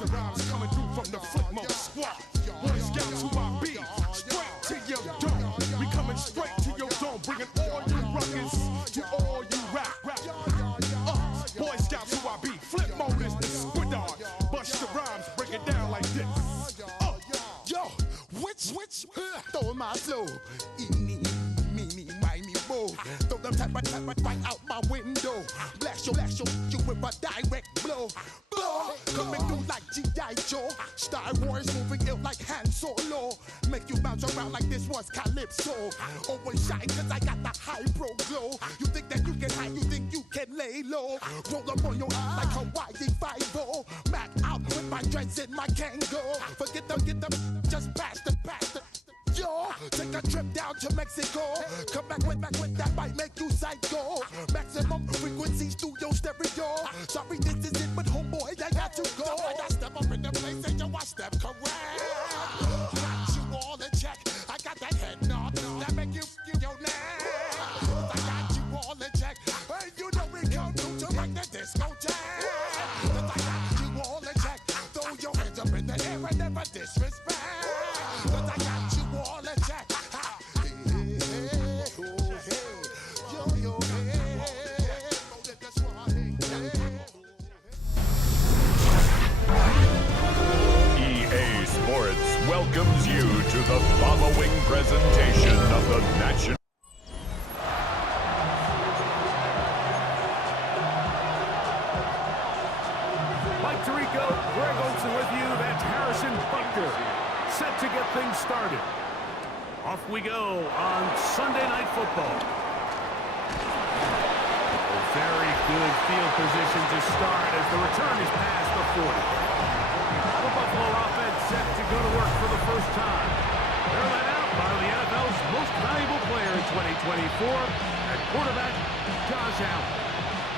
Busta Rhymes coming through from the footmost squad. Boy Scouts who I be, straight to your dome. We coming straight to your dome, bringing all you ruckus to all you rap. Boy Scouts who I be, flip mode is the squidard. Busta Rhymes break it down like this. Yo, which, throw my flow. Me, whoa. Throw them type right out my window. Blast you with a direct blow. Coming through like G.I. Joe. Star Wars moving ill like Han Solo. Make you bounce around like this was Calypso. Always shine cause I got the high pro glow. You think that you can hide, you think you can lay low. Roll up on your eye like Hawaii 5-0. Mac out with my dreads in my Kango. Forget them, just pass the. Yo, take a trip down to Mexico. Come back with that might make you psycho. Maximum frequencies through your stereo. Sorry, this is it, but homeboy, I got to go. I step up in the place and yo, I step correct. Got you all in check. I got that head nod that make you your neck. I got you all in check. Hey, you know we come through to like the discotheque. I got you all in check. Throw your hands up in the air and never disrespect. I got you all in check. EA Sports welcomes you to the following presentation of the National. Mike Tirico, Greg Olson with you. That's Harrison Butker, set to get things started. Off we go on Sunday Night Football. A very good field position to start as the return is past the 40. The Buffalo offense set to go to work for the first time. They're led out by the NFL's most valuable player in 2024 at quarterback, Josh Allen.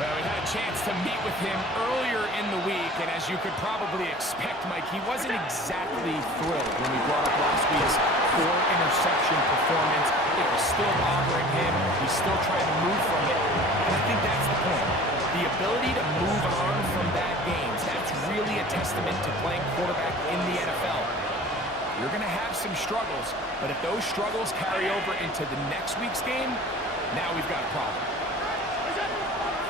Well, we had a chance to meet with him earlier in the week, and as you could probably expect, Mike, he wasn't exactly thrilled when we brought up last week's 4-interception performance. It was still bothering him. He's still trying to move from it, and I think that's the point. The ability to move on from bad games, that's really a testament to playing quarterback in the NFL. You're going to have some struggles, but if those struggles carry over into the next week's game, now we've got a problem.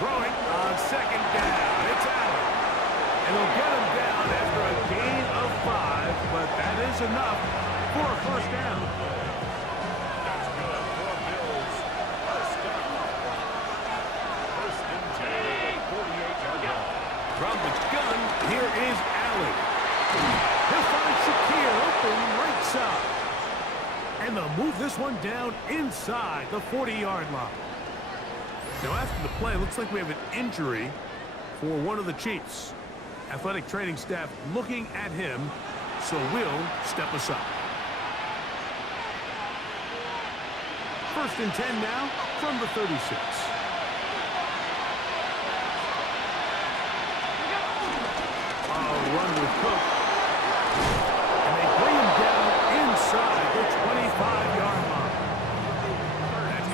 Throwing on second down. It's Allen. And he'll get him down after a gain of 5, but that is enough for a first down. That's good for Bills. First down. First and 10 at the 48-yard line. From the gun, here is Allen. He'll find Shakir open right side. And they'll move this one down inside the 40-yard line. Now, after the play, it looks like we have an injury for one of the Chiefs. Athletic training staff looking at him, so we'll step aside. First and 10 now from the 36. A run with Cook. And they bring him down inside the 25-yard line. That's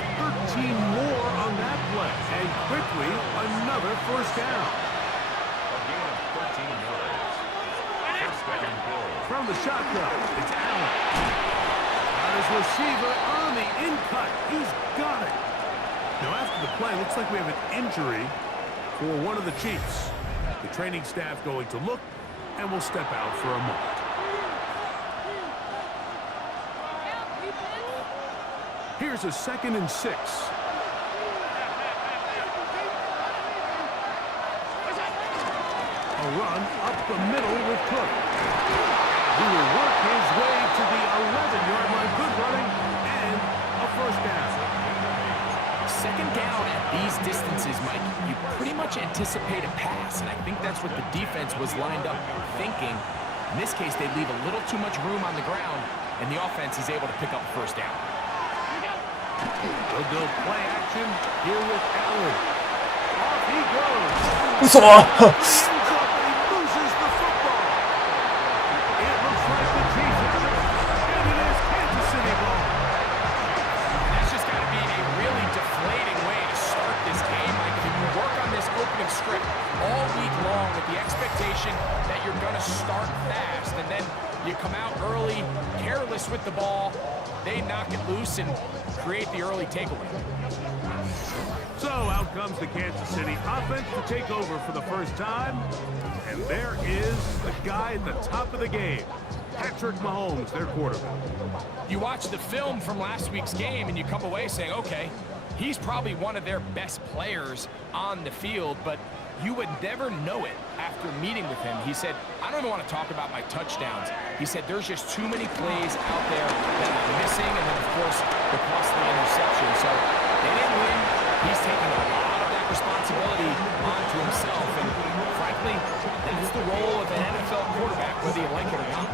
13 more on that play. And quickly, another first down. A gain of 13 yards. First down, Bills. From the shotgun, it's Allen. Got his receiver on the in-cut. He's got it. Now, after the play, looks like we have an injury for one of the Chiefs. The training staff going to look, and we'll step out for a moment. Here's a 2nd and 6. A run up the middle with Cook. He will work his way to the 11-yard line. Good running and a first down. Second down at these distances, Mike, you pretty much anticipate a pass, and I think that's what the defense was lined up thinking. In this case, they leave a little too much room on the ground, and the offense is able to pick up first down. They'll go play action here with Allen. Off he goes. 嘘 Ends up and he loses the football. It looks like the Chiefs have it, and it is Kansas City ball. That's just got to be a really deflating way to start this game. Like, if you work on this opening script all week long with the expectation that you're going to start You come out early, careless with the ball, they knock it loose and create the early takeaway. So out comes the Kansas City offense to take over for the first time. And there is the guy at the top of the game, Patrick Mahomes, their quarterback. You watch the film from last week's game and you come away saying, okay, he's probably one of their best players on the field, but you would never know it after meeting with him. He said, I don't even want to talk about my touchdowns. He said, there's just too many plays out there that I'm missing, and then, of course, the costly interception. So they didn't win. He's taking a lot of that responsibility onto himself, and frankly, that's the role of an NFL quarterback, whether you like it or not.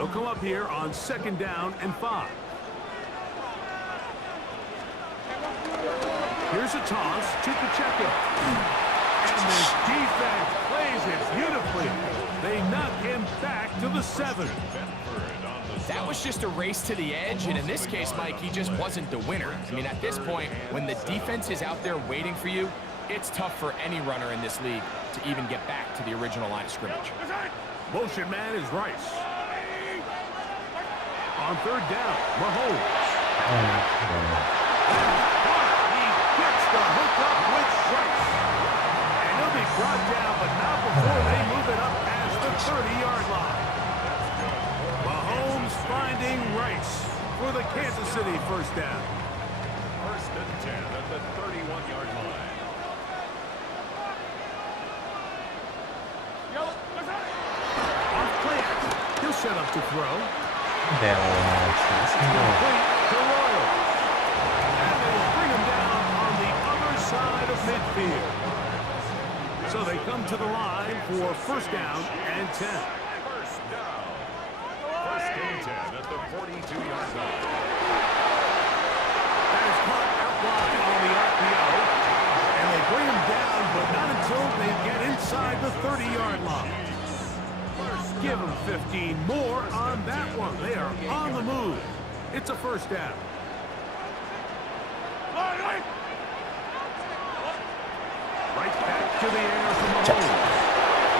They'll come up here on 2nd down and 5. Here's a toss to Pacheco. And the defense plays it beautifully. They knock him back to the 7. That was just a race to the edge, and in this case, Mike, he just wasn't the winner. I mean, at this point, when the defense is out there waiting for you, it's tough for any runner in this league to even get back to the original line of scrimmage. Motion man is Rice. On 3rd down, Mahomes. He gets the hook up with Rice. And he'll be brought down, but not before they move it up past the 30-yard line. Mahomes finding Rice for the Kansas City first down. 1st and 10 at the 31-yard line. Off plant. He'll set up to throw. Complete to Royal. And they bring him down on the other side of midfield. So they come to the line for 1st down and 10. 1st down. 1st and 10 at the 42-yard line. That is caught out wide on the RPO. And they bring him down, but not until they get inside the 30-yard line. Give them 15 more on that one. They are on the move. It's a 1st down. Right back to the air from Mahomes.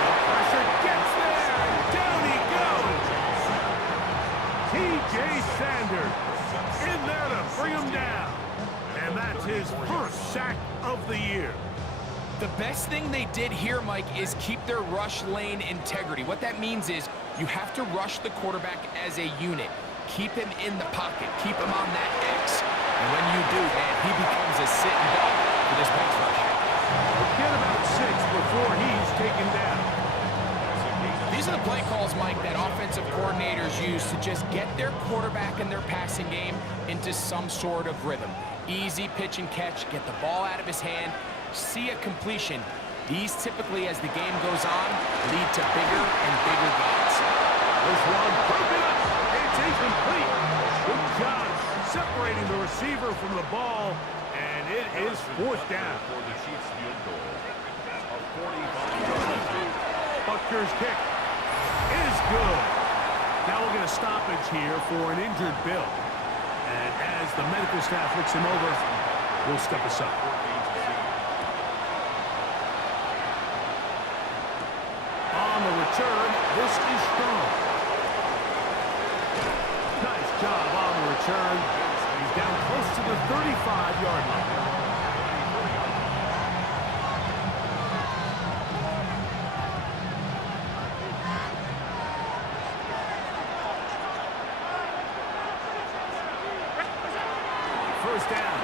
The pressure gets there, and down he goes. T.J. Sanders in there to bring him down. And that's his 1st sack of the year. The best thing they did here, Mike, is keep their rush lane integrity. What that means is you have to rush the quarterback as a unit. Keep him in the pocket. Keep him on that X. And when you do, man, he becomes a sitting duck for this pass rush. Get about 6 before he's taken down. These are the play calls, Mike, that offensive coordinators use to just get their quarterback and their passing game into some sort of rhythm. Easy pitch and catch, get the ball out of his hand, see a completion. These typically, as the game goes on, lead to bigger and bigger gains. This one broken up. It's incomplete. Good job separating the receiver from the ball, and it is 4th down. For the Chiefs field goal. A 45-yard line. Butker's kick is good. Now we'll get a stoppage here for an injured Bill. And as the medical staff looks him over, we'll step aside. On the return, this is strong. Nice job on the return. He's down close to the 35-yard line. First down,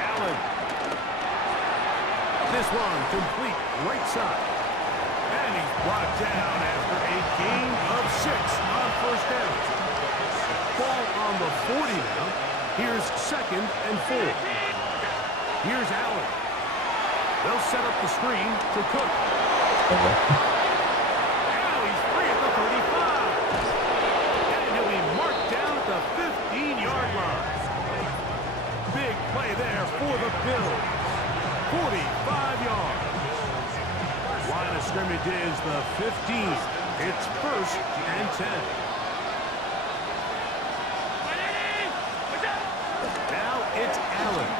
Allen. This one complete right side. And he's brought down after a gain of 6 on 1st down. Ball on the 40 now. Here's 2nd and 4. Here's Allen. They'll set up the screen to Cook. Now he's free at the 35. And he'll be marked down at the 15-yard line. Big play there for the Bills. 45 yards. Line of scrimmage is the 15. It's 1st and 10. Now it's Allen.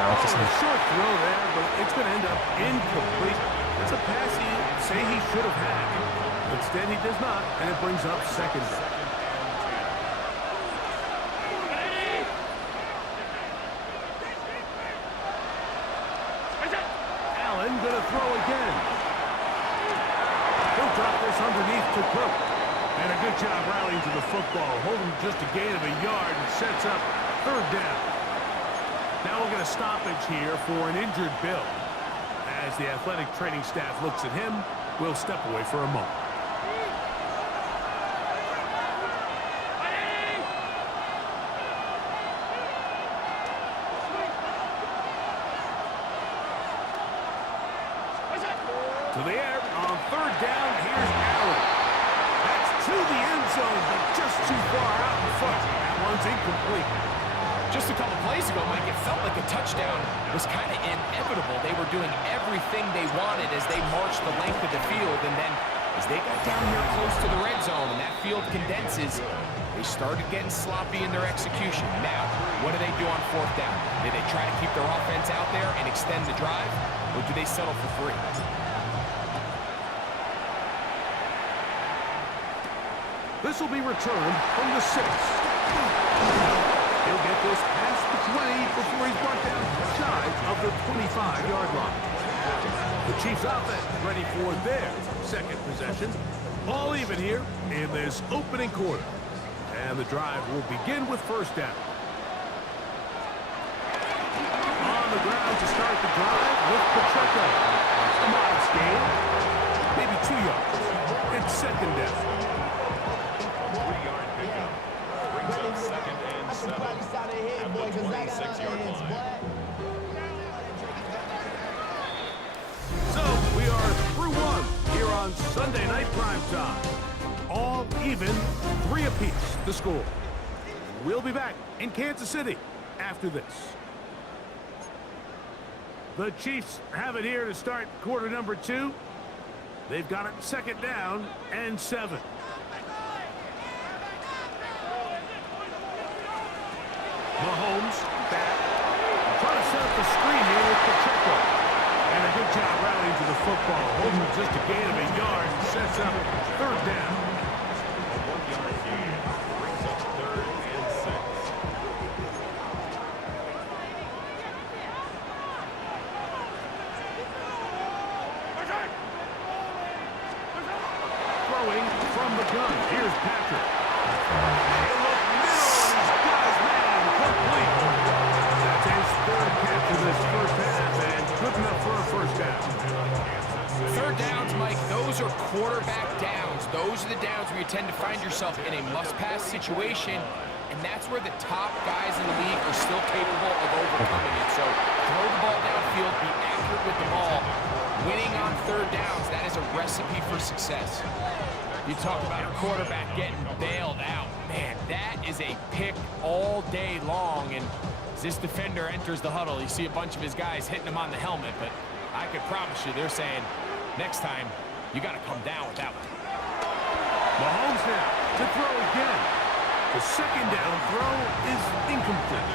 Short throw there, but it's going to end up incomplete. It's a pass he say he should have had. Instead, he does not, and it brings up second down. Allen going to throw again. He'll drop this underneath to Cook. And a good job rallying to the football, holding just a gain of a yard and sets up third down. Now we'll get a stoppage here for an injured Bill. As the athletic training staff looks at him, we'll step away for a moment. To the air on third down, here's Allen. That's to the end zone, but just too far out in front. That one's incomplete. Just a couple plays ago, Mike, it felt like a touchdown was kind of inevitable. They were doing everything they wanted as they marched the length of the field, and then as they got down here close to the red zone and that field condenses, they started getting sloppy in their execution. Now, what do they do on fourth down? Do they try to keep their offense out there and extend the drive, or do they settle for three? This will be returned from the 6. He'll get this past the 20 before he's brought down shy of the 25-yard line. The Chiefs offense ready for their second possession. All even here in this opening quarter. And the drive will begin with first down. On the ground to start the drive with Pacheco. A modest gain, maybe 2 yards. It's second down. 3-yard pickup. Brings up second and 7 at the 26-yard line. So we are through one here on Sunday Night Primetime. All even, 3 apiece, the score. We'll be back in Kansas City after this. The Chiefs have it here to start quarter number 2. They've got it second down and 7. Mahomes back. Trying to set up the screen here with Pacheco. And a good job rallying to the football. Holding just a gain of a yard and sets up third down. A 1-yard gain brings up third and 6. Throwing from the gun. Here's Patrick. He'll look middle, and he's got his man complete. That's his third catch of this first half, and good enough for a first down. Third downs, Mike, those are quarterback downs. Those are the downs where you tend to find yourself in a must-pass situation, and that's where the top guys in the league are still capable of overcoming it. So throw the ball downfield, be accurate with the ball. Winning on third downs, that is a recipe for success. You talk about a quarterback getting bailed out. Man, that is a pick all day long, and as this defender enters the huddle, you see a bunch of his guys hitting him on the helmet, but I could promise you they're saying, next time, you got to come down with that one. Mahomes now to throw again. The second down throw is incomplete.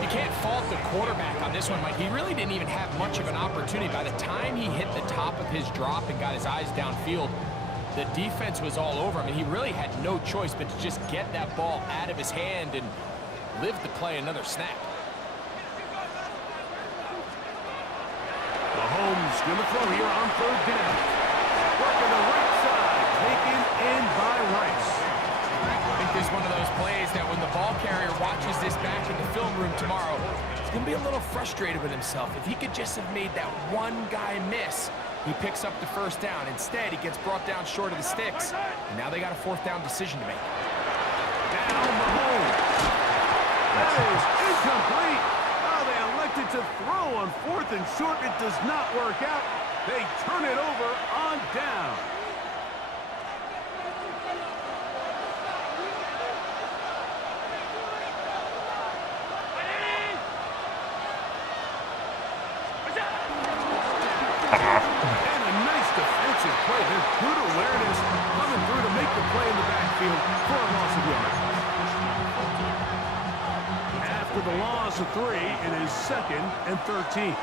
You can't fault the quarterback on this one, Mike. He really didn't even have much of an opportunity. By the time he hit the top of his drop and got his eyes downfield, the defense was all over him, and he really had no choice but to just get that ball out of his hand and live to play another snap. Mahomes going to throw here on third down. Working the right side, taken in by Rice. I think there's one of those plays that when the ball carrier watches this back in the film room tomorrow, he's going to be a little frustrated with himself. If he could just have made that one guy miss, he picks up the first down. Instead, he gets brought down short of the sticks, and now they got a fourth down decision to make. Now Mahomes. That is incomplete. Oh, they elected to throw on fourth and short. It does not work out. They turn it over on down. And a nice defensive play. There's good awareness coming through to make the play in the backfield for a loss of yards. After for the loss of 3. It is 2nd and 13.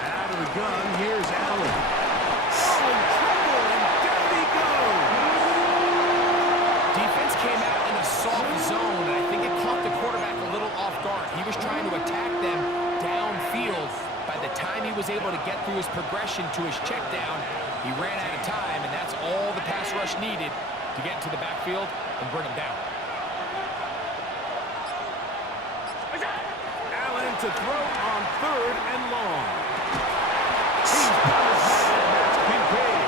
Out of the gun, here's Allen. Oh, in trouble, and down he goes. Defense came out in a soft zone, and I think it caught the quarterback a little off guard. He was trying to attack them downfield. By the time he was able to get through his progression to his check down, he ran out of time, and that's all the pass rush needed to get into the backfield and bring him down. Allen to throw on 3rd and long. He's got his man. That's Kincaid.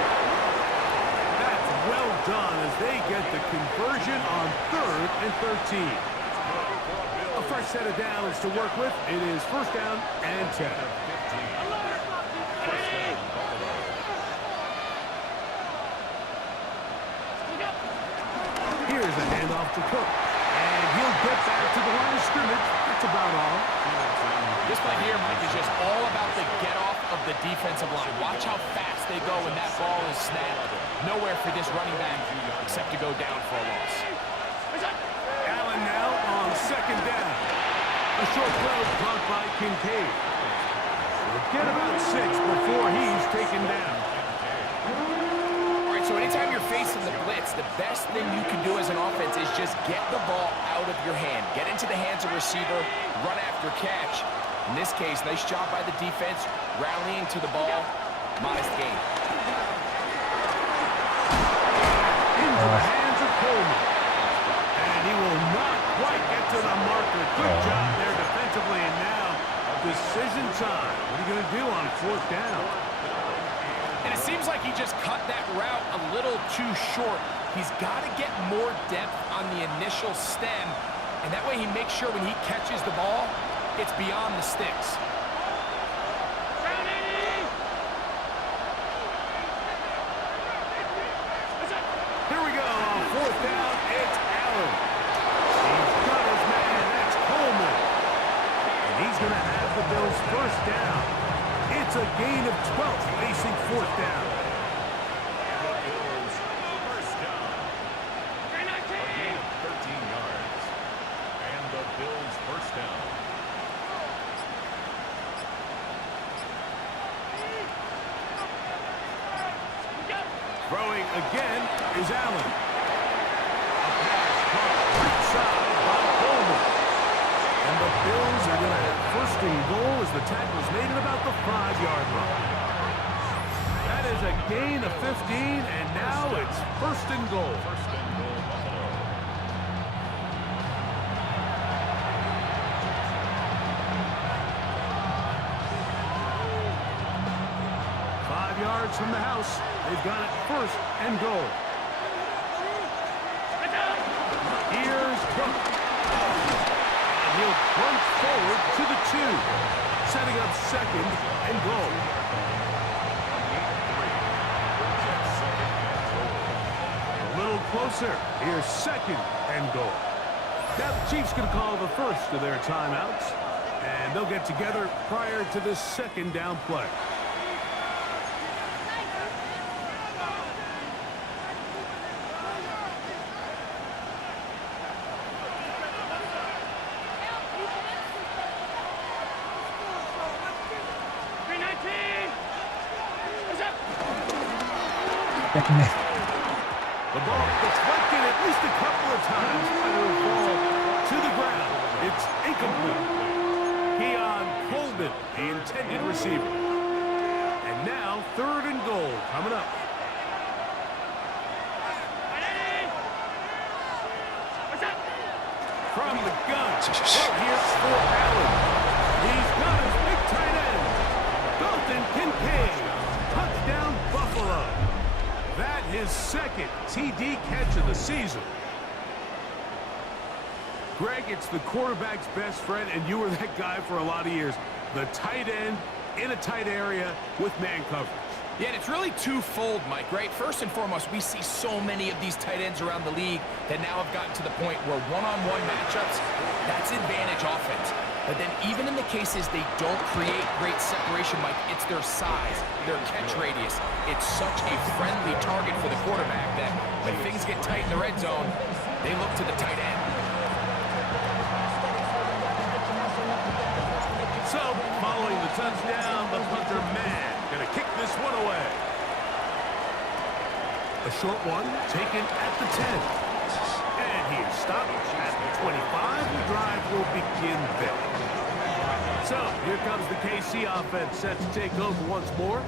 That's well done as they get the conversion on 3rd and 13. A fresh set of downs to work with. It is 1st down and 10. Here's a handoff to Cook. And he'll get back to the line of scrimmage. That's about all. This play here, Mike, is just all about the get-off of the defensive line. Watch how fast they go when that ball is snapped. Nowhere for this running back except to go down for a loss. Allen now on 2nd down. A short throw blocked by Kincaid. He'll get about 6 before he's taken down. All right, so anytime you're facing the blitz, the best thing you can do as an offense is just get the ball out of your hand. Get into the hands of receiver, run after catch. In this case, nice job by the defense, rallying to the ball. Modest gain. Into the hands of Coleman. And he will not quite get to the marker. Good job there defensively, and now decision time. What are you going to do on 4th down? And it seems like he just cut that route a little too short. He's got to get more depth on the initial stem, and that way he makes sure when he catches the ball, it's beyond the sticks. Here we go on 4th down. It's Allen. He's got his man. That's Coleman. And he's going to have the Bills' 1st down. It's a gain of 12 facing 4th down. First down. A gain of 13 yards. And the Bills' 1st down. Throwing again is Allen. A pass caught right side by Coleman. And the Bills are going to have 1st and goal as the tackle is made at about the 5-yard line. That is a gain of 15, and now it's 1st and goal. 1st and goal, Buffalo. 5 yards from the house. They've got it 1st and goal. Here's Cook. And he'll punch forward to the 2. Setting up 2nd and goal. A little closer. Here's 2nd and goal. Now the Chiefs going to call the first of their timeouts. And they'll get together prior to the 2nd down play. Ya que me... The ball deflected at least a couple of times. And it will fall to the ground. It's incomplete. Keon Coleman, the intended receiver. And now 3rd and goal coming up. From the gun. Right here for Allen. He's got his big tight end. Dalton Kincaid. Touchdown Buffalo. That his 2nd TD catch of the season. Greg, it's the quarterback's best friend, and you were that guy for a lot of years. The tight end in a tight area with man coverage. Yeah, and it's really twofold, Mike, right? First and foremost, we see so many of these tight ends around the league that now have gotten to the point where one-on-one matchups, that's advantage offense. But then even in the cases they don't create great separation, Mike, it's their size, their catch radius. It's such a friendly target for the quarterback that when things get tight in the red zone, They look to the tight end. So, following the touchdown, the punter man gonna kick this one away. A short one taken at the 10. And he is stopped at the 25. The drive will begin there. So, here comes the KC offense set to take over once more.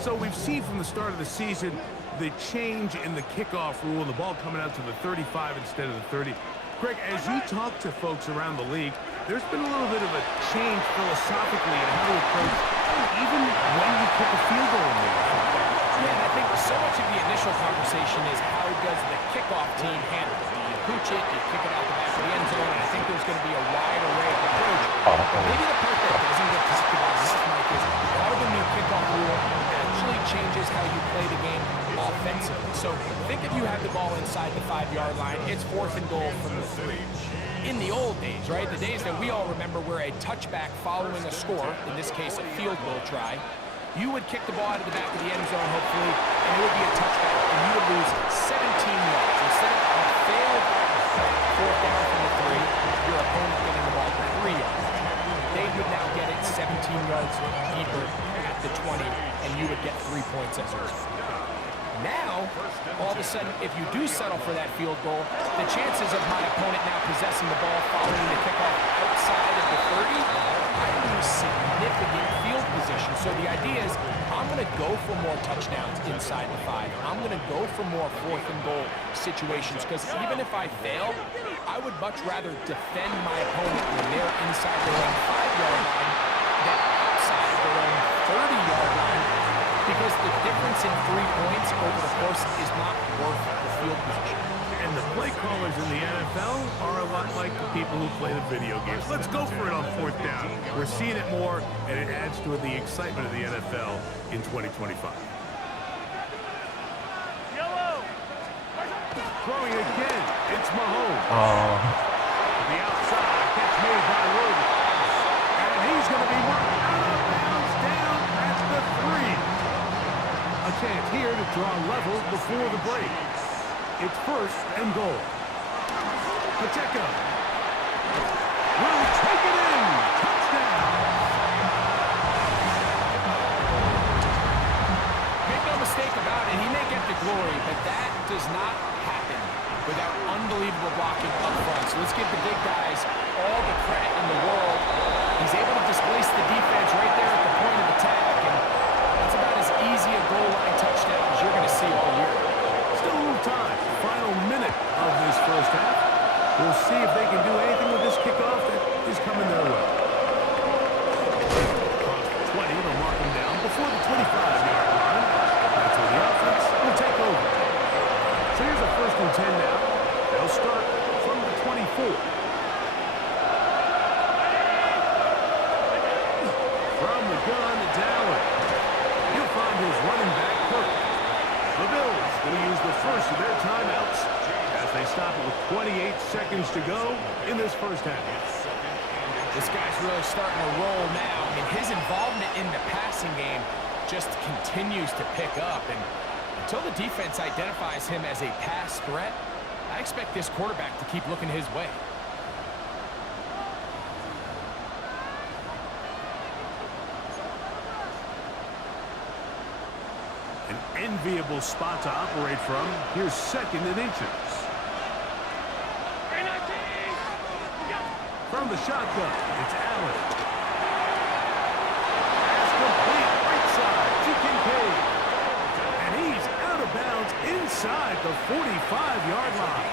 So, we've seen from the start of the season the change in the kickoff rule, the ball coming out to the 35 instead of the 30. Greg, as you talk to folks around the league, there's been a little bit of a change philosophically in how to approach even when you kick a field goal in there. Yeah, and I think so much of the initial conversation is how does the kickoff team handle it? Do you pooch it? Do you kick it out the back of the end zone? And I think there's going to be a wide array of approach. But maybe the part that doesn't get talked about enough, Mike, is how the new kickoff rule actually changes how you play the game offensively. So think if you have the ball inside the 5-yard line, it's 4th and goal from the 3. In the old days, right, the days that we all remember where a touchback following a score, in this case a field goal try, you would kick the ball out of the back of the end zone, hopefully, and it would be a touchback, and you would lose 17 yards. Instead of a failed 4th down from the 3, your opponent getting the ball 3 yards. They would now get it 17 yards deeper at the 20, and you would get 3 points as a result. Now, all of a sudden, if you do settle for that field goal, the chances of my opponent now possessing the ball following the kickoff outside of the 30, I lose significant field position. So the idea is I'm going to go for more touchdowns inside the 5. I'm going to go for more 4th and goal situations because even if I fail, I would much rather defend my opponent when they're inside their own 5-yard line than outside their own 30-yard line. Because the difference in 3 points over the course is not worth the field position. And the play callers in the NFL are a lot like the people who play the video games. Let's go for it on 4th down. We're seeing it more, and it adds to the excitement of the NFL in 2025. Throwing again, it's Mahomes. The outside, catch made by Logan. And he's going to be marked out of bounds down at the 3. A chance here to draw level before the break. It's 1st and goal. Pacheco will take it in. Touchdown. Make no mistake about it, he may get the glory, but that does not happen without unbelievable blocking up front. So let's give the big guys all the credit in the world. He's able to displace the defense right there at the point of attack, and that's about as easy a goal line touchdown as you're going to see all year. Still a little time. Final minute of this first half. We'll see if they can do anything with this kickoff that is coming their way. Across the 20, they'll mark him down before the 25-yard line. That's where the offense will take over. So here's a 1st and 10 now. They'll start from the 24. From the gun, it's Allen. He'll find his running back, Kirk. The Bills will use the first of their timeouts as they stop it with 28 seconds to go in this first half. This guy's really starting to roll now. I mean, his involvement in the passing game just continues to pick up. And until the defense identifies him as a pass threat, I expect this quarterback to keep looking his way. An enviable spot to operate from. Here's 2nd and inches. From the shotgun, it's Allen. Pass complete, right side to Kincaid. And he's out of bounds inside the 45-yard line.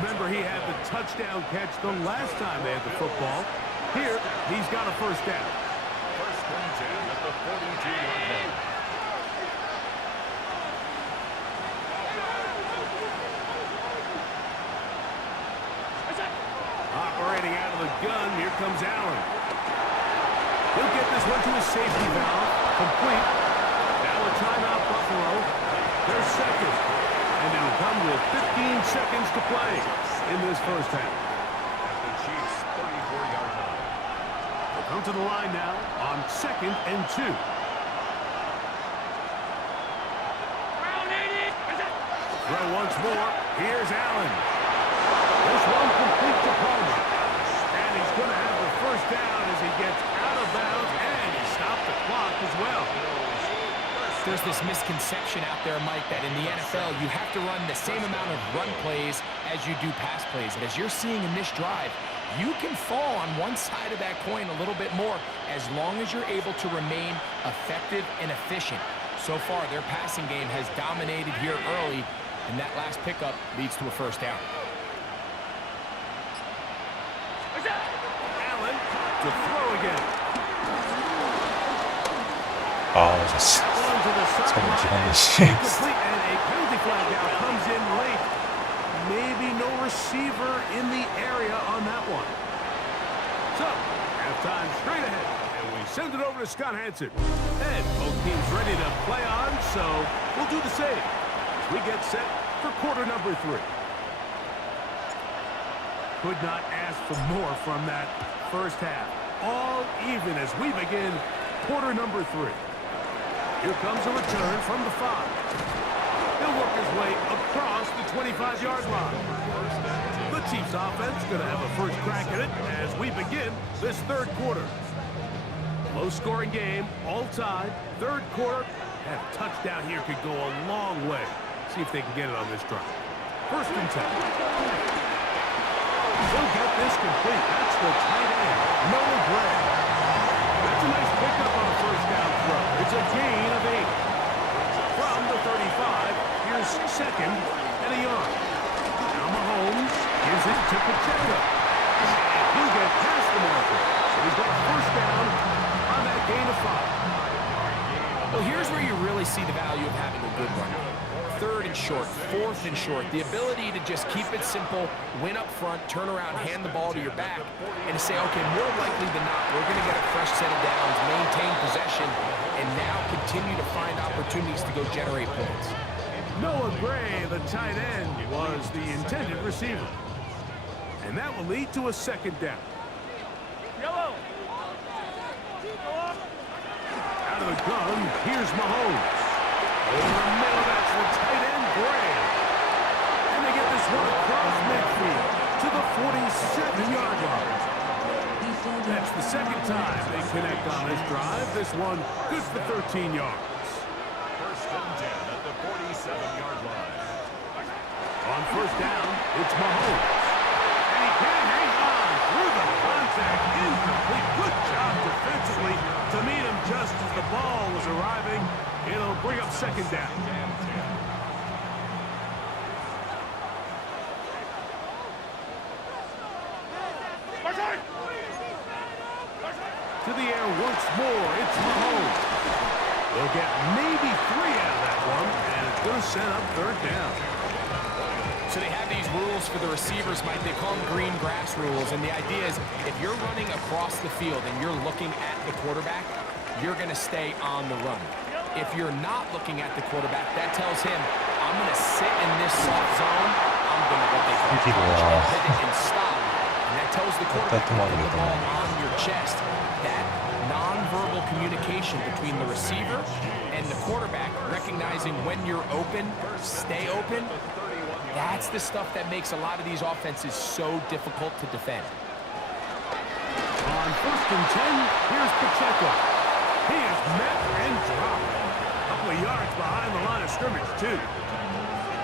Remember, he had the touchdown catch the last time they had the football. Here, he's got a 1st down. 1st and 10 at the 42-yard line. Operating out of the gun, here comes Allen. He'll get this one to his safety valve. Complete. Now a timeout, Buffalo. Their 2nd. And it'll come with 15 seconds to play in this first half. The Chiefs' 34-yard line. They'll come to the line now on 2nd and 2. Throw once more. Here's Allen. This one complete to Palmer. And he's going to have the first down as he gets out of bounds, and he stopped the clock as well. There's this misconception out there, Mike, that in the NFL you have to run the same amount of run plays as you do pass plays. And as you're seeing in this drive, you can fall on one side of that coin a little bit more as long as you're able to remain effective and efficient. So far, their passing game has dominated here early, and that last pickup leads to a first down. Allen to throw again. 좋았어. 처음 기간이 Incomplete, and a penalty flag now comes in late. Maybe no receiver in the area on that one. So, halftime straight ahead, and we send it over to Scott Hansen. And both teams ready to play on, so we'll do the same as we get set for quarter number 3. Could not ask for more from that first half. All even as we begin quarter number 3. Here comes a return from the 5. He'll work his way across the 25-yard line. The Chiefs offense going to have a first crack at it as we begin this third quarter. Low-scoring game, all tied. Third quarter, and a touchdown here could go a long way. See if they can get it on this drive. First and 10. They'll get this complete. That's the tight end, Noah Gray. That's a nice pickup on a first down throw. It's a gain of 8. From the 35, here's second and a yard. Now Mahomes gives it to Pacheco. And he'll get past the marker. So he's got a first down on that gain of 5. Well, here's where you really see the value of having a good run. Third and short, fourth and short. The ability to just keep it simple, win up front, turn around, hand the ball to your back, and to say, okay, more likely than not, we're going to get a fresh set of downs, maintain possession, and now continue to find opportunities to go generate points. Noah Gray, the tight end, was the intended receiver. And that will lead to a second down. Yellow. Out of the gun, here's Mahomes. Over the middle, that's the tight end, Gray. And they get this one across midfield to the 47-yard line. That's the second time they connect on this drive. This one good for 13 yards. First and 10 at the 47-yard line. On first down, it's Mahomes. And he can't hang on through the contact. Incomplete. Good job defensively to meet him just as the ball was arriving. It'll bring up second down. To the air once more, it's Mahomes. They'll get maybe 3 out of that one, and it's going to set up third down. So they have these rules for the receivers, Mike. They call them green grass rules, and the idea is if you're running across the field and you're looking at the quarterback, you're going to stay on the run. If you're not looking at the quarterback, that tells him, I'm going to sit in this soft zone. I'm going to what they call pivot and stop. And that tells the quarterback to put the ball on your chest. That nonverbal communication between the receiver and the quarterback, recognizing when you're open, stay open, that's the stuff that makes a lot of these offenses so difficult to defend. On first and 10, here's Pacheco. He is met and dropped. A couple of yards behind the line of scrimmage, too.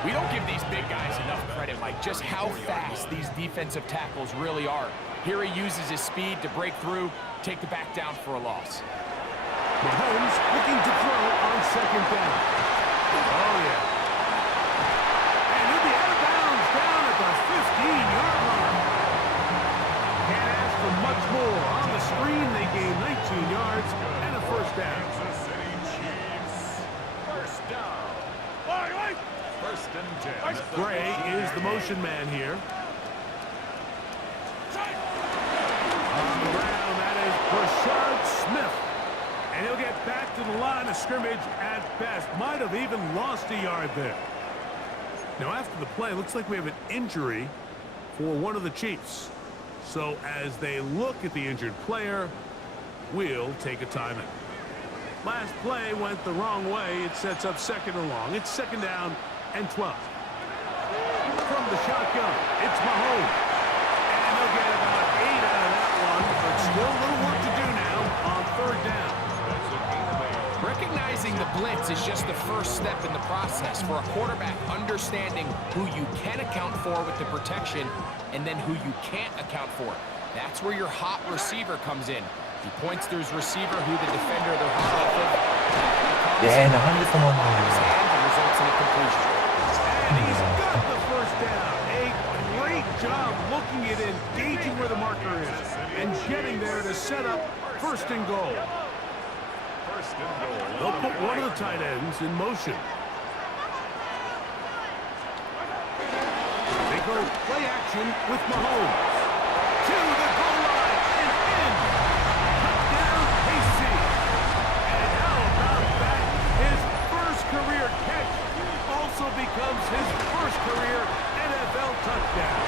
We don't give these big guys enough credit, Mike, just how fast these defensive tackles really are. Here he uses his speed to break through, take the back down for a loss. Mahomes looking to throw on second down. Oh, yeah. And he'll be out of bounds down at the 15-yard line. Can't ask for much more. On the screen, they gain 19 yards and a first down. Kansas City Chiefs. First down. First and 10. Gray is the motion man here. On the ground, that is Brashard Smith. And he'll get back to the line of scrimmage at best. Might have even lost a yard there. Now, after the play, looks like we have an injury for one of the Chiefs. So, as they look at the injured player, we'll take a timeout. Last play went the wrong way. It sets up second and long. It's second down and 12. From the shotgun, it's Mahomes. And they'll get about 8 out of that one, but still a little work to do now on third down. Recognizing the blitz is just the first step in the process for a quarterback understanding who you can account for with the protection and then who you can't account for. That's where your hot receiver comes in. He points to his receiver who the defender they're hot off of. 예, 나한테 And results in a completion. And he's got the first down. A great job looking at engaging where the marker is and getting there to set up first and goal. They'll put one of the tight ends in motion. They go play action with Mahomes. To the goal line and in. Touchdown, KC. And how about that? His first career catch also becomes his first career NFL touchdown.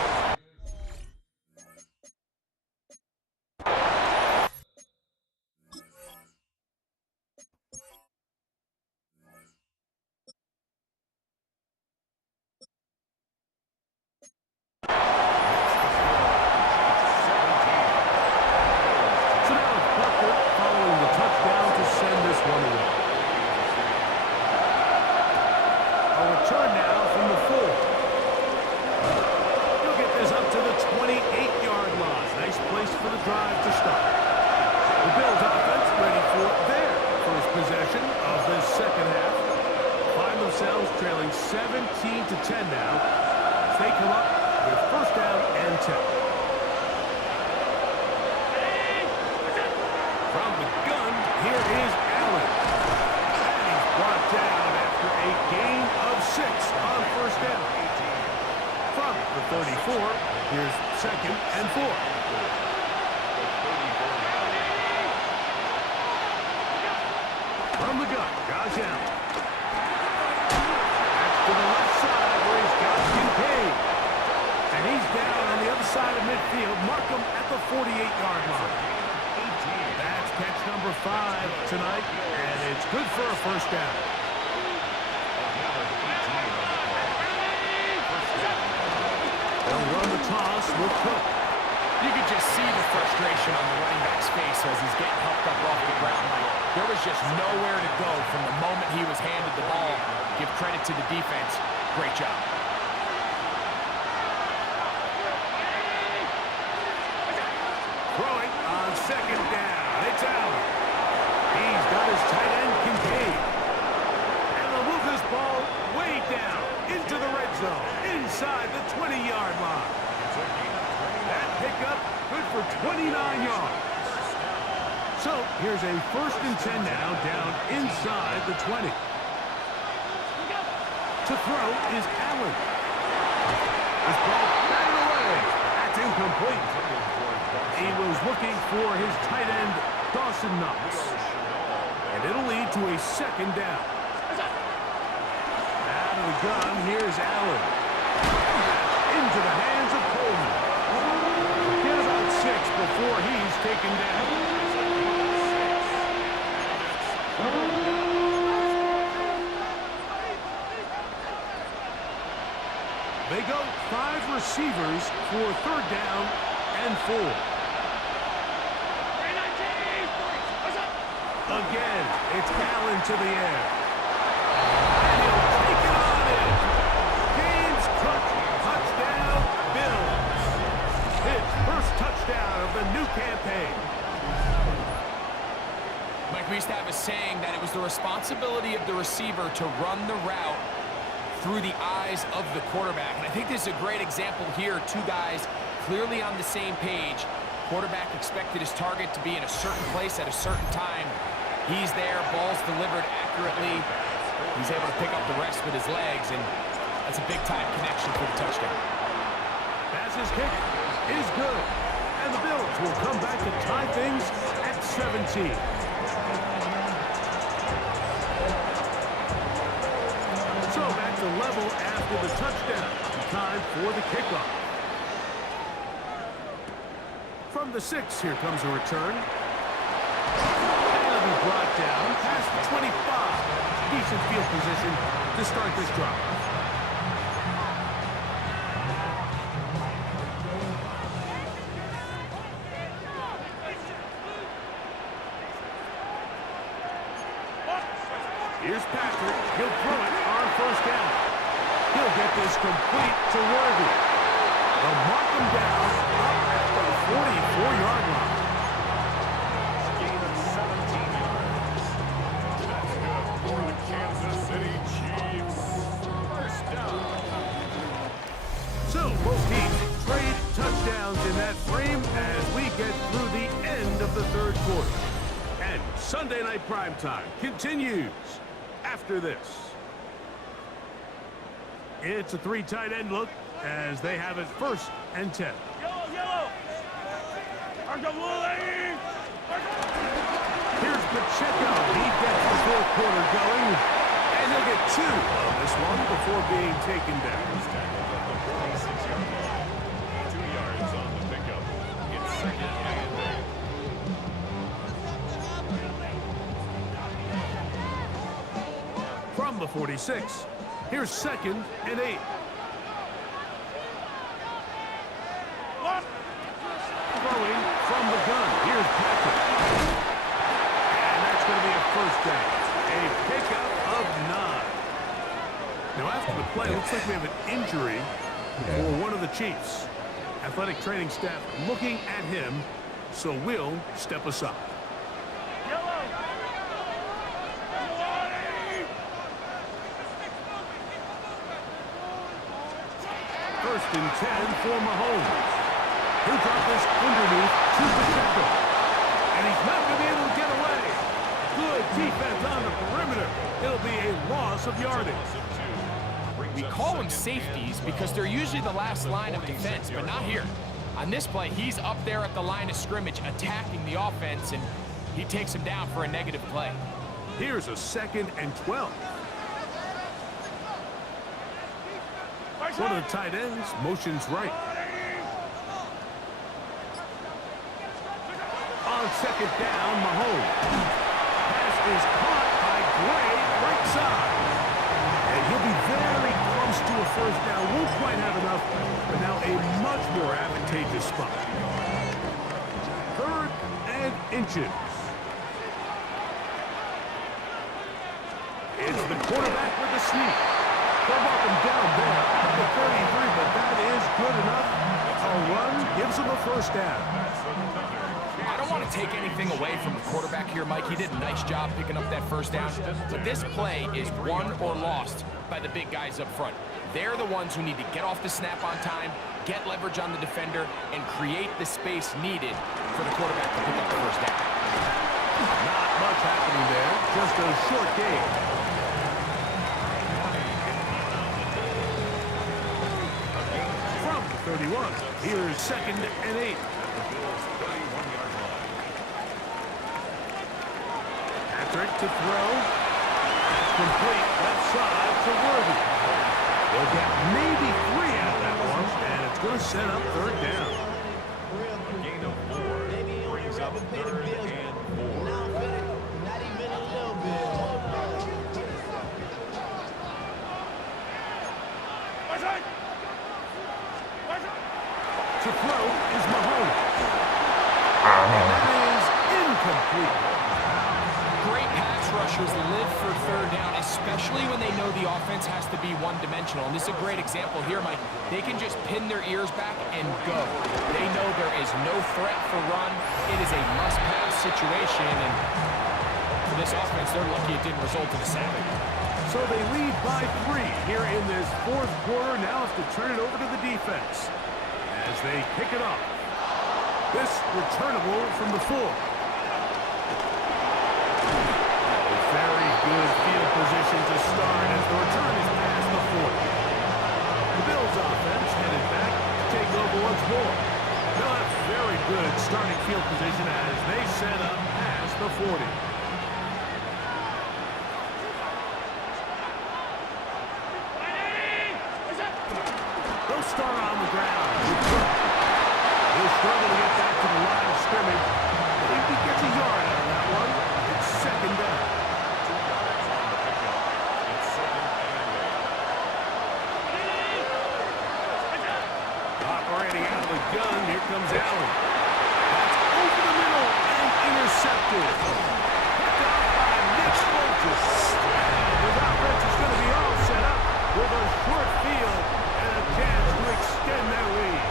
Trailing 17-10 now. They come up with first down and 10. From the gun, here is Allen. And he's brought down after a gain of 6 on first down. From the 34, here's second and 4. From the gun, Josh Allen. To the left side where he's got Kincaid. And he's down on the other side of midfield. Mark him at the 48-yard line. That's catch number 5 tonight, and it's good for a first down. They'll run the toss with Cook. You could just see the frustration on the running back's face as he's getting helped up off the ground line. There was just nowhere to go from the moment he was handed the ball. Give credit to the defense. Great job. Throwing on second down. It's Allen. He's got his tight end, Kincaid. And they'll move this ball way down into the red zone, inside the 20-yard line. That pickup good for 29 yards. So here's a first and 10 now, down inside the 20. To throw is Allen. This ball batted away. That's incomplete. He was looking for his tight end, Dawson Knox. And it'll lead to a second down. Out of the gun, here's Allen. Into the hands of Coleman. Get about 6 before he's taken down. They go 5 receivers for third down and 4. Again, it's Allen to the air. And he'll take it on in. James Cook, touchdown, Bills. His first touchdown of the new campaign. Mike, we used to have a saying that it was the responsibility of the receiver to run the route through the eyes of the quarterback. And I think this is a great example here. 2 guys clearly on the same page. Quarterback expected his target to be in a certain place at a certain time. He's there, ball's delivered accurately. He's able to pick up the rest with his legs, and that's a big-time connection for the touchdown. Pass is kicked is good. And the Bills will come back to tie things at 17. So back to level after the touchdown. Time for the kickoff. From the 6, here comes a return. And it'll be brought down past the 25. Decent field position to start this drive. Here's Patrick. He'll throw it on first down. He'll get this complete to Worthy. They'll mark him down up at the 44-yard line. Gain of 17 yards. That's good for the Kansas City Chiefs. First down. So both teams trade touchdowns in that frame as we get through the end of the third quarter. And Sunday Night Primetime continues after this. It's a three tight end look as they have it 1st and 10. Here's Pacheco. He gets the fourth quarter going, and he'll get 2 on this one before being taken down. Tackled at the 46-yard line. 2 yards on the pickup. It's second and 8. From the 46, here's 2nd and 8. Throwing from the gun. Here's Patrick. And that's going to be a first down. A pickup of 9. Now after the play, it looks like we have an injury for one of the Chiefs. Athletic training staff looking at him, so we'll step aside. First and 10 for Mahomes. He'll drop this underneath to Pacheco. And he's not going to be able to get away. Good defense on the perimeter. It'll be a loss of yardage. We call them safeties because they're usually the last line of defense, but not here. On this play, he's up there at the line of scrimmage attacking the offense, and he takes him down for a negative play. Here's a 2nd and 12. One of the tight ends motions right. On 2nd down, Mahomes. Pass is caught by Gray, right side. And he'll be very close to a first down. Won't quite have enough, but now a much more advantageous spot. 3rd and inches. It's the quarterback with the sneak. They'll walk him down there at the 33, but that is good enough. A run gives him a first down. I don't want to take anything away from the quarterback here, Mike. He did a nice job picking up that first down. But this play is won or lost by the big guys up front. They're the ones who need to get off the snap on time, get leverage on the defender, and create the space needed for the quarterback to pick up the first down. Not much happening there. Just a short game. From the 31, here's 2nd and 8. Patrick to throw. Complete left side to Worthy. They'll get maybe 3 out of that one, and it's going to set up 3rd down. A gain of 4 brings up 3rd and 4. To throw is Mahomes. And that is incomplete. Great pass rushers live for 3rd down, especially when they know the offense has to be one-dimensional. And this is a great example here, Mike. They can just pin their ears back and go. They know there is no threat for run. It is a must-pass situation, and for this offense, they're lucky it didn't result in a sack. So they lead by 3 here in this 4th quarter. Now have to turn it over to the defense as they pick it up. This returnable from the 4. Very good field position to start as the return is past the 40. The Bills offense headed back to take over once more. They'll have very good starting field position as they set up past the 40. They'll start on the ground. He'll struggle to get back to the line of scrimmage. But if he gets a yard out of that one, it's 2nd down. Operating out of the gun, here comes Allen. That's over the middle and intercepted. Picked up by Nick Bolton. a short field and a chance to extend their lead.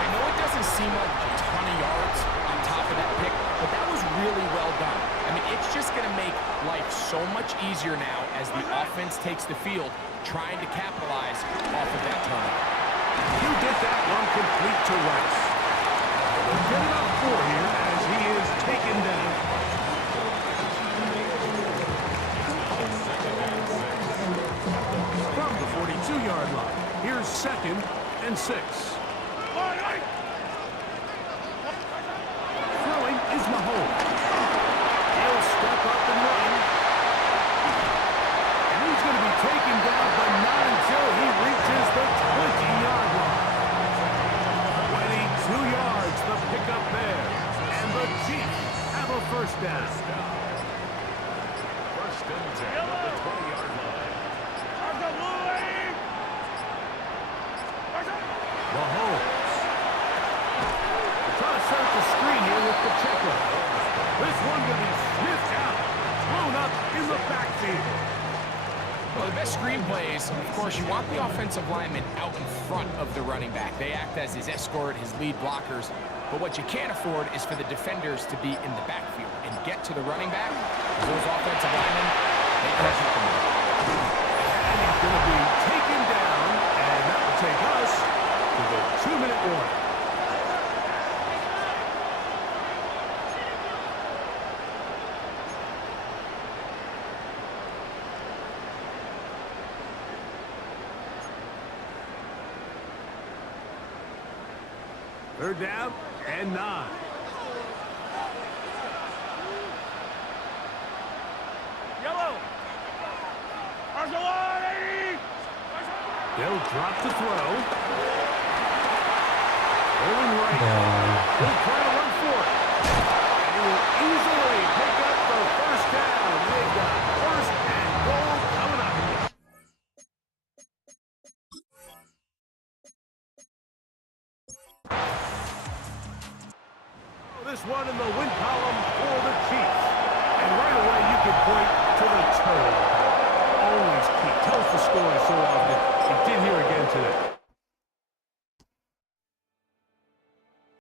I know it doesn't seem like a ton of yards on top of that pick, but that was really well done. I mean, it's just going to make life so much easier now as the offense takes the field, trying to capitalize off of that turnover. You get that one complete to Rice. They'll get it up 4 here as he is taken down. From the 42-yard line, here's 2nd and 6. Throwing is Mahomes. He'll step up and run. And he's going to be taken down, but not until he reaches the 20-yard line. 22 yards, the pickup there. And the Chiefs have a first down. First and 10 at the 20-yard line. Mahomes. Trying to set up the screen here with Pacheco. This one going to be sniffed out. Thrown up in the backfield. Well, the best screen plays, of course, you want the offensive lineman out in front of the running back. They act as his escort, his lead blockers. But what you can't afford is for the defenders to be in the backfield and get to the running back. Those offensive linemen, they can't help them. And he's going to be taken down, and that will take us to the 2-minute warning. Third down and 9. They'll drop the throw. Rolling right. He'll try to run for it. And he will easily pick